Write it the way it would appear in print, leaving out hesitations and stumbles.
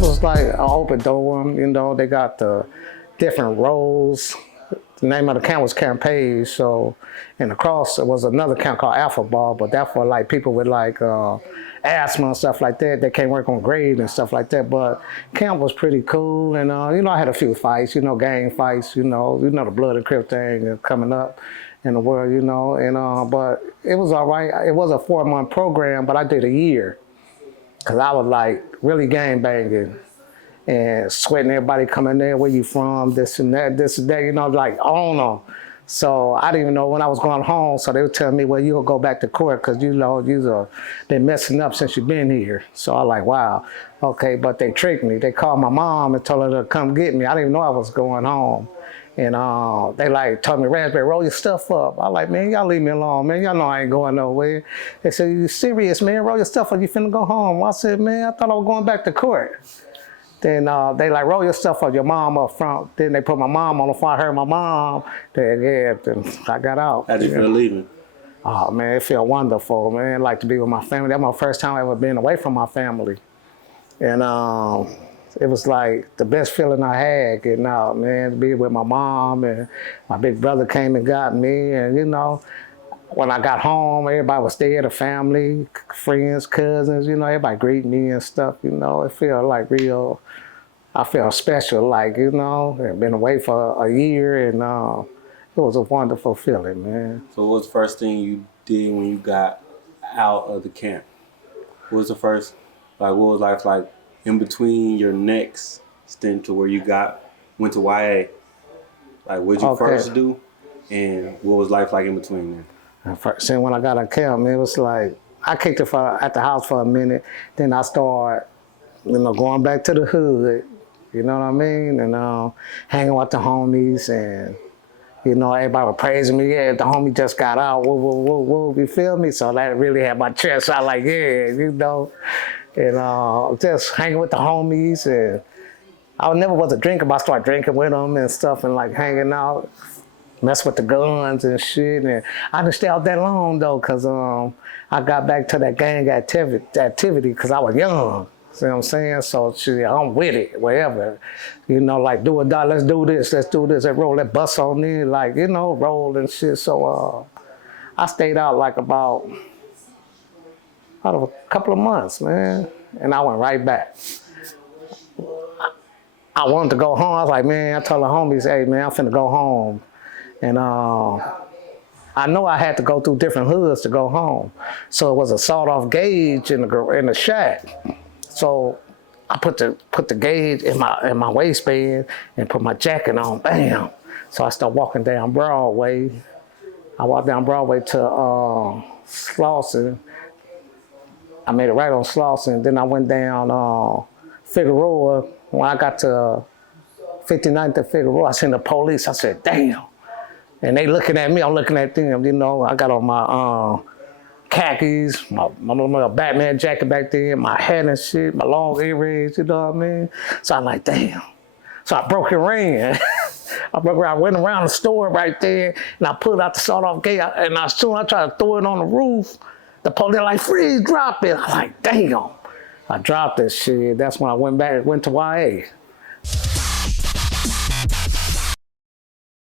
it was like an open door. You know, they got the different roles. The name of the camp was Camp Paige. So, and across it was another camp called Alpha Ball, but that for like people with like asthma and stuff like that. They can't work on grade and stuff like that. But camp was pretty cool, and you know, I had a few fights. You know, gang fights. You know the Blood and Crip thing coming up in the world. You know, and but it was all right. It was a 4-month program, but I did a year because I was like really gang banging and sweating everybody coming there, where you from, this and that, you know, like on them. So I didn't even know when I was going home, so they would tell me, well, you'll go back to court because you know you've been messing up since you've been here. So I like, wow, okay, but they tricked me. They called my mom and told her to come get me. I didn't even know I was going home. And they like told me, Raspberry, roll your stuff up. I like, man, y'all leave me alone, man. Y'all know I ain't going nowhere. They said, you serious, man? Roll your stuff up, you finna go home. I said, man, I thought I was going back to court. Then they like, roll your stuff up, your mom up front. Then they put my mom on the phone. I heard my mom. Then I got out. How'd you feel leaving? Oh, man, it felt wonderful, man. Like to be with my family. That's my first time ever been away from my family. And it was like the best feeling I had getting out, man, to be with my mom. And my big brother came and got me. And, you know, when I got home, everybody was there, the family, friends, cousins, you know, everybody greeted me and stuff, you know. It felt like real, I felt special, like, you know, I've been away for a year, and it was a wonderful feeling, man. So what was the first thing you did when you got out of the camp? What was the first, like, what was life like in between your next stint to where you went to YA? Like, what did you first do, and what was life like in between there? First thing when I got on camp, it was like, I kicked it at the house for a minute, then I started, you know, going back to the hood, you know what I mean? And hanging with the homies, and, you know, everybody was praising me, yeah, the homie just got out, whoa, you feel me? So that really had my chest out, like, yeah, you know, and just hanging with the homies, and I never was a drinker, but I started drinking with them and stuff, and like hanging out. Mess with the guns and shit, and I didn't stay out that long though, cause I got back to that gang activity, cause I was young. See what I'm saying? So shit, I'm with it, whatever. You know, like do or die. Let's do this. Let's roll that bus on me, like, you know, roll and shit. So I stayed out like about a couple of months, man, and I went right back. I wanted to go home. I was like, man, I told the homies, hey man, I'm finna go home. And I know I had to go through different hoods to go home. So it was a sawed-off gauge in the shack. So I put the gauge in my waistband and put my jacket on, bam. So I started walking down Broadway. I walked down Broadway to Slauson. I made it right on Slauson. Then I went down Figueroa. When I got to 59th and Figueroa, I seen the police. I said, damn. And they looking at me, I'm looking at them, you know. I got on my khakis, my little Batman jacket back then, my hat and shit, my long earrings, you know what I mean? So I'm like, damn. So I broke and ran. I went around the store right there, and I pulled out the sawed-off gate, and as soon as I tried to throw it on the roof, the police like, freeze, drop it. I'm like, damn. I dropped that shit. That's when I went to YA.